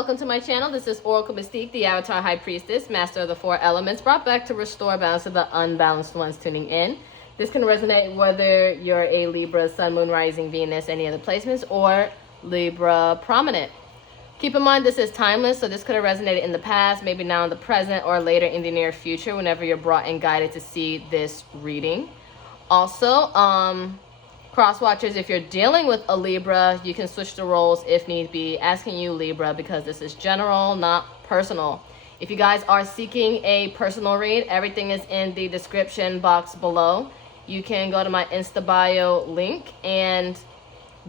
welcome to my channel. This is Oracle Mystique, the Avatar High Priestess, Master of the Four Elements, brought back to restore balance to the unbalanced ones tuning in. This can resonate whether you're a Libra, Sun, Moon, Rising, Venus, any other placements, or Libra Prominent. Keep in mind this is timeless, so this could have resonated in the past, maybe now in the present, or later in the near future whenever you're brought and guided to see this reading. Also, cross watchers, if you're dealing with a Libra, you can switch the roles if need be, asking you Libra, because this is general, not personal. If you guys are seeking a personal read, everything is in the description box below. You can go to my Insta bio link and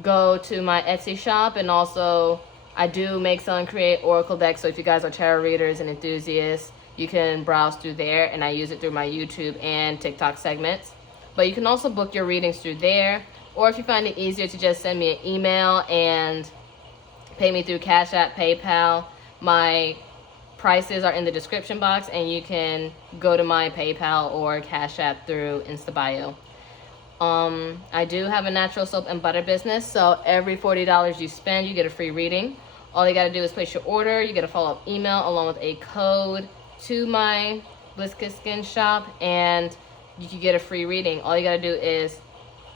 go to my Etsy shop, and also I do make, sell, and create Oracle decks, so if you guys are tarot readers and enthusiasts, you can browse through there, and I use it through my YouTube and TikTok segments. But you can also book your readings through there, or if you find it easier to just send me an email and pay me through Cash App, PayPal, my prices are in the description box, and you can go to my PayPal or Cash App through Insta bio. I do have a natural soap and butter business, so every $40 you spend, you get a free reading. All you gotta do is place your order, you get a follow-up email along with a code to my Bliss Kiss Skin shop, and you can get a free reading. All you gotta do is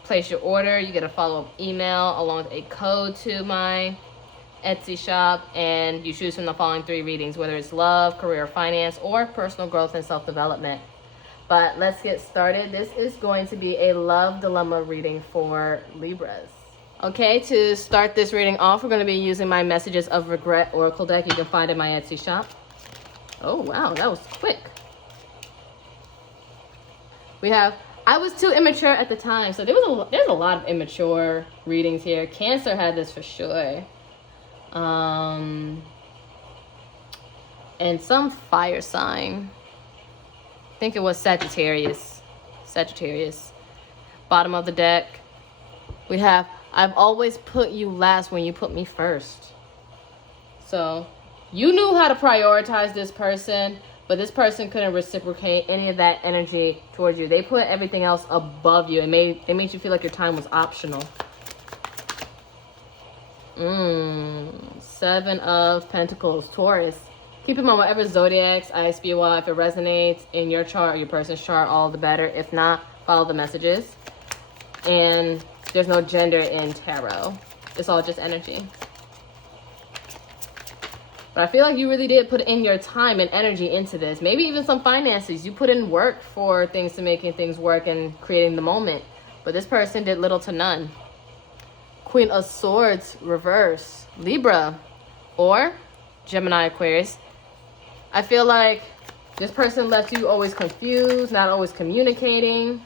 place your order, you get a follow-up email along with a code to my Etsy shop, and you choose from the following 3 readings, whether it's love, career, finance, or personal growth and self-development. But let's get started. This is going to be a love dilemma reading for Libras. Okay, to start this reading off, we're going to be using my Messages of Regret Oracle deck. You can find it in my Etsy shop. Oh, wow, that was quick. We have, I was too immature at the time, so there's a lot of immature readings here. Cancer had this for sure. And some fire sign. I think it was Sagittarius. Bottom of the deck, we have, I've always put you last when you put me first. So you knew how to prioritize this person, but this person couldn't reciprocate any of that energy towards you. They put everything else above you. It made you feel like your time was optional. 7 of Pentacles, Taurus. Keep in mind, whatever zodiacs, ISBY, if it resonates in your chart or your person's chart, all the better. If not, follow the messages. And there's no gender in tarot. It's all just energy. But I feel like you really did put in your time and energy into this. Maybe even some finances. You put in work for things to making things work and creating the moment. But this person did little to none. Queen of Swords, reverse. Libra or Gemini, Aquarius. I feel like this person left you always confused, not always communicating.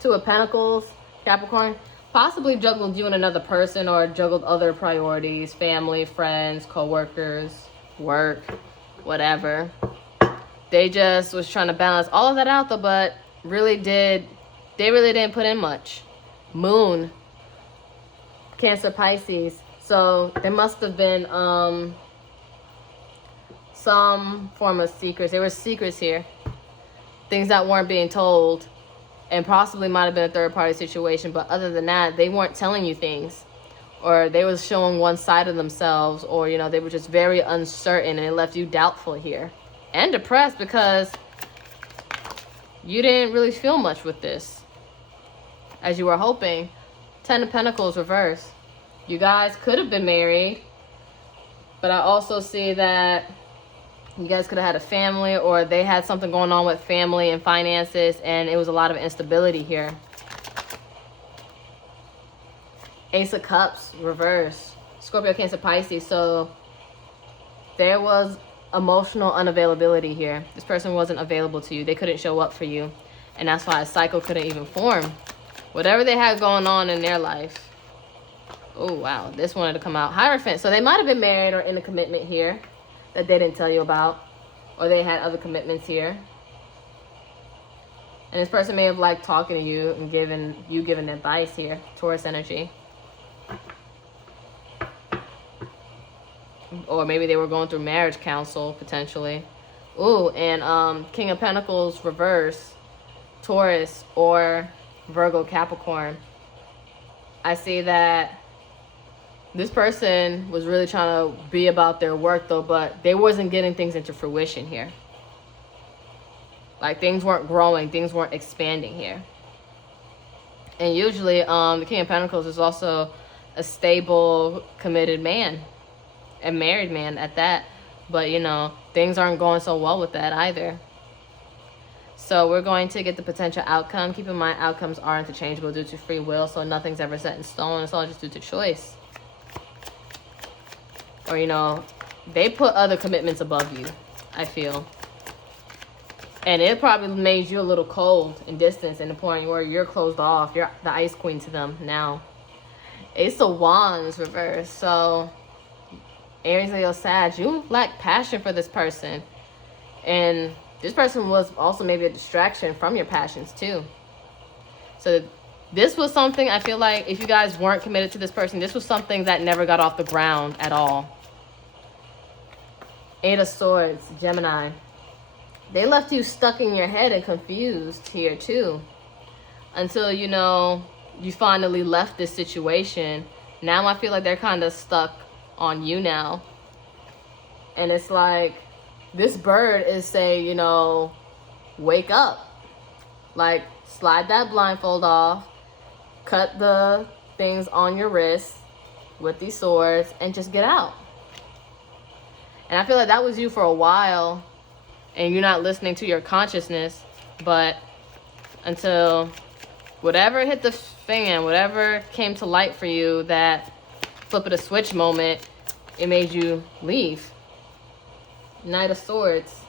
2 of Pentacles, Capricorn. Possibly juggled you and another person, or juggled other priorities, family, friends, co-workers, work, whatever. They just was trying to balance all of that out though, but they really didn't put in much. Moon, Cancer, Pisces. So there must have been some form of secrets. There were secrets here. Things that weren't being told. And possibly might have been a third-party situation. But other than that, they weren't telling you things. Or they was showing one side of themselves. Or, you know, they were just very uncertain. And it left you doubtful here. And depressed because you didn't really feel much with this, as you were hoping. 10 of Pentacles, reverse. You guys could have been married. But I also see that you guys could have had a family, or they had something going on with family and finances, and it was a lot of instability here. Ace of Cups, reverse. Scorpio, Cancer, Pisces. So there was emotional unavailability here. This person wasn't available to you. They couldn't show up for you. And that's why a cycle couldn't even form. Whatever they had going on in their life. Oh, wow. This wanted to come out. Hierophant. So they might have been married or in a commitment here that they didn't tell you about, or they had other commitments here. And this person may have liked talking to you and giving advice here. Taurus energy. Or maybe they were going through marriage counsel, potentially. Ooh, and King of Pentacles, reverse. Taurus or Virgo, Capricorn. I see that This person was really trying to be about their work though, but they wasn't getting things into fruition here. Like things weren't growing, things weren't expanding here. And usually the King of Pentacles is also a stable, committed man, a married man at that. But you know, things aren't going so well with that either. So we're going to get the potential outcome. Keep in mind, outcomes are interchangeable due to free will, so nothing's ever set in stone. It's all just due to choice. Or, you know, they put other commitments above you, I feel. And it probably made you a little cold and distant in the point where you're closed off. You're the ice queen to them now. Ace of Wands reverse. So, Aries, Leo, Sag, you lack passion for this person. And this person was also maybe a distraction from your passions too. So this was something, I feel like, if you guys weren't committed to this person, this was something that never got off the ground at all. Eight of Swords, Gemini. They left you stuck in your head and confused here too. Until, you know, you finally left this situation. Now I feel like they're kind of stuck on you now. And it's like, this bird is saying, you know, wake up. Like, slide that blindfold off. Cut the things on your wrist with these swords and just get out. And I feel like that was you for a while and you're not listening to your consciousness, but until whatever hit the fan, whatever came to light for you, that flip of the switch moment, it made you leave. Knight of Swords.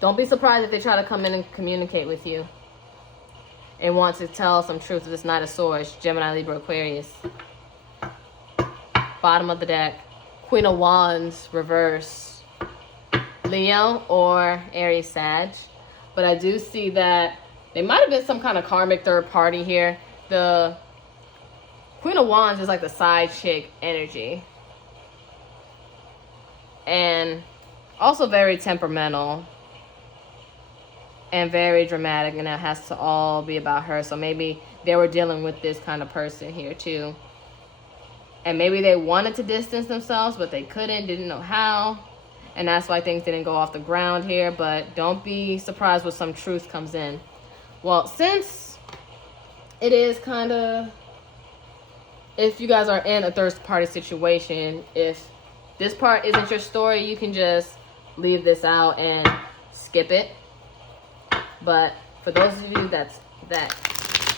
Don't be surprised if they try to come in and communicate with you and want to tell some truth to this Knight of Swords. Gemini, Libra, Aquarius. Bottom of the deck. Queen of Wands, reverse. Leo or Aries, Sag. But I do see that there might have been some kind of karmic third party here. The Queen of Wands is like the side chick energy. And also very temperamental. And very dramatic. And it has to all be about her. So maybe they were dealing with this kind of person here too. And maybe they wanted to distance themselves, but they couldn't, didn't know how. And that's why things didn't go off the ground here. But don't be surprised when some truth comes in. Well, since it is kind of, if you guys are in a third party situation, if this part isn't your story, you can just leave this out and skip it. But for those of you that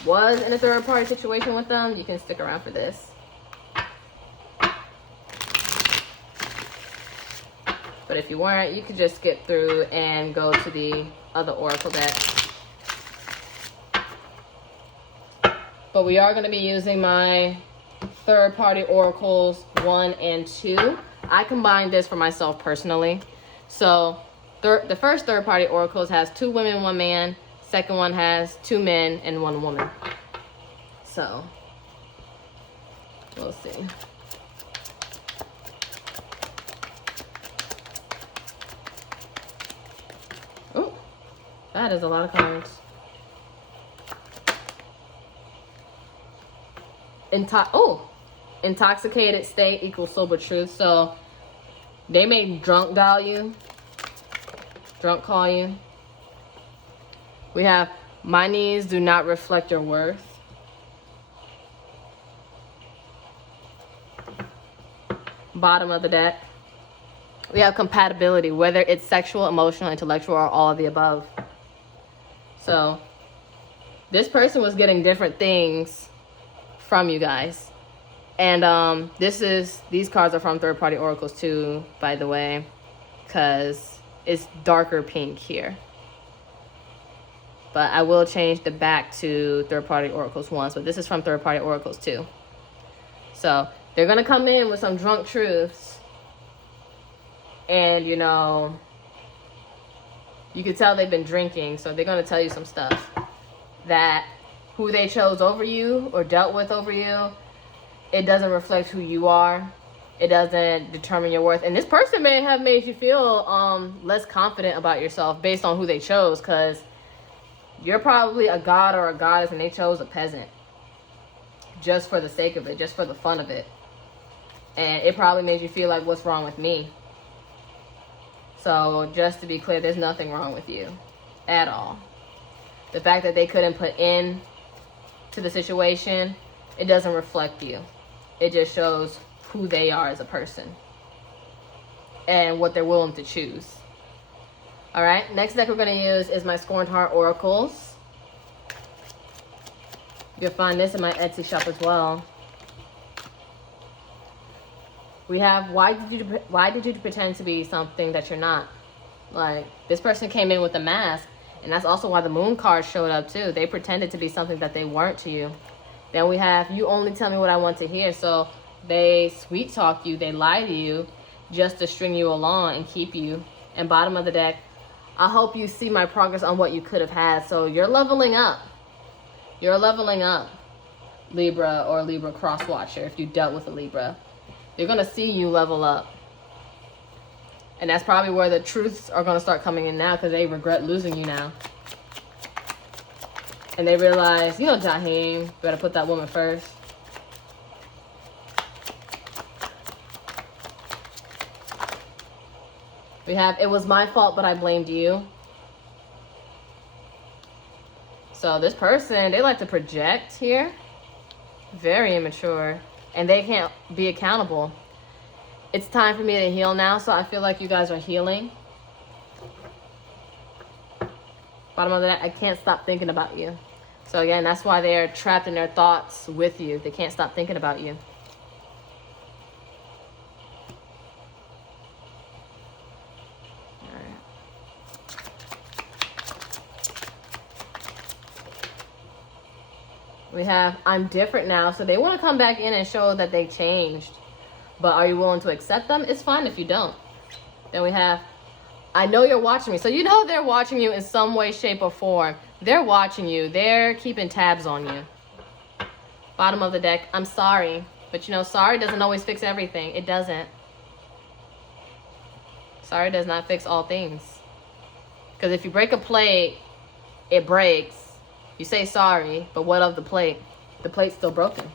was in a third party situation with them, you can stick around for this. But if you weren't, you could just skip through and go to the other oracle deck. But we are going to be using my third-party oracles 1 and 2. I combined this for myself personally. So the first third-party oracles has 2 women, 1 man. Second one has 2 men and 1 woman. So we'll see. Oh, that is a lot of cards. Intoxicated state equals sober truth. So they may drunk call you. We have my needs do not reflect your worth. Bottom of the deck. We have compatibility, whether it's sexual, emotional, intellectual, or all of the above. So this person was getting different things from you guys. And these cards are from third party oracles too, by the way, because it's darker pink here. But I will change the back to third party oracles once, but this is from third party oracles too. So they're gonna come in with some drunk truths, and you know, you can tell they've been drinking, so they're gonna tell you some stuff that who they chose over you or dealt with over you, it doesn't reflect who you are. It doesn't determine your worth. And this person may have made you feel less confident about yourself based on who they chose, because you're probably a god or a goddess and they chose a peasant just for the sake of it, just for the fun of it. And it probably made you feel like, what's wrong with me? So just to be clear, there's nothing wrong with you at all. The fact that they couldn't put in to the situation, it doesn't reflect you. It just shows who they are as a person and what they're willing to choose. All right, next deck we're going to use is my Scorned Heart Oracles. You'll find this in my Etsy shop as well. We have, why did you pretend to be something that you're not? Like, this person came in with a mask, and that's also why the Moon card showed up too. They pretended to be something that they weren't to you. Then we have, you only tell me what I want to hear. So they sweet talk you, they lie to you just to string you along and keep you. And bottom of the deck, I hope you see my progress on what you could have had. So you're leveling up. You're leveling up, Libra or Libra cross watcher, if you dealt with a Libra. You're going to see you level up. And that's probably where the truths are going to start coming in now, because they regret losing you now. And they realize, you know, Jaheim, you better put that woman first. We have, it was my fault, but I blamed you. So this person, they like to project here. Very immature. And they can't be accountable. It's time for me to heal now, so I feel like you guys are healing. Bottom of that, I can't stop thinking about you. So again, that's why they're trapped in their thoughts with you. They can't stop thinking about you. We have, I'm different now. So they want to come back in and show that they changed. But are you willing to accept them? It's fine if you don't. Then we have, I know you're watching me. So you know they're watching you in some way, shape, or form. They're watching you. They're keeping tabs on you. Bottom of the deck, I'm sorry. But you know, sorry doesn't always fix everything. It doesn't. Sorry does not fix all things. Because if you break a plate, it breaks. You say sorry, but what of the plate? The plate's still broken.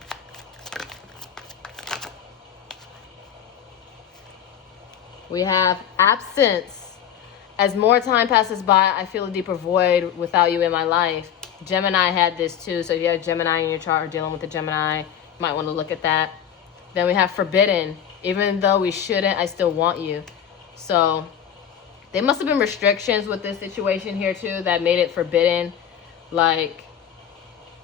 We have absence. As more time passes by, I feel a deeper void without you in my life. Gemini had this too. So if you have Gemini in your chart or dealing with a Gemini, you might want to look at that. Then we have forbidden. Even though we shouldn't, I still want you. So there must have been restrictions with this situation here too that made it forbidden. Like,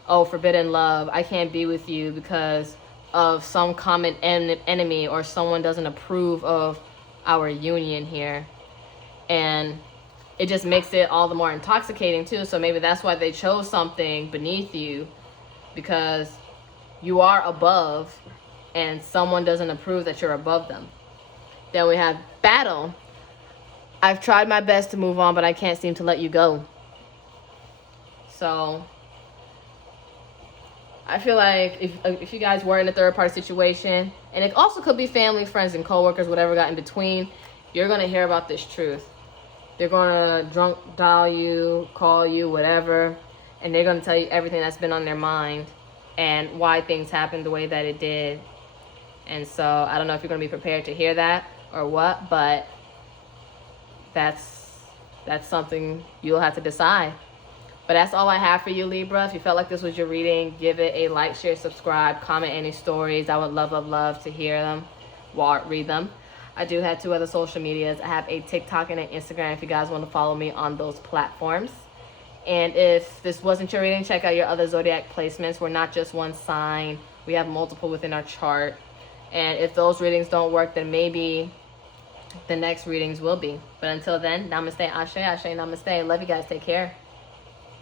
oh, forbidden love. I can't be with you because of some common enemy or someone doesn't approve of our union here. And it just makes it all the more intoxicating too. So maybe that's why they chose something beneath you, because you are above and someone doesn't approve that you're above them. Then we have battle. I've tried my best to move on, but I can't seem to let you go. So I feel like if you guys were in a third-party situation, and it also could be family, friends, and coworkers, whatever got in between, you're going to hear about this truth. They're going to drunk dial you, call you, whatever, and they're going to tell you everything that's been on their mind and why things happened the way that it did. And so I don't know if you're going to be prepared to hear that or what, but that's something you'll have to decide. But that's all I have for you, Libra. If you felt like this was your reading, give it a like, share, subscribe, comment any stories. I would love to hear them, read them. I do have 2 other social medias. I have a TikTok and an Instagram if you guys want to follow me on those platforms. And if this wasn't your reading, check out your other zodiac placements. We're not just one sign. We have multiple within our chart. And if those readings don't work, then maybe the next readings will be. But until then, namaste, ashe, ashe, namaste. Love you guys. Take care.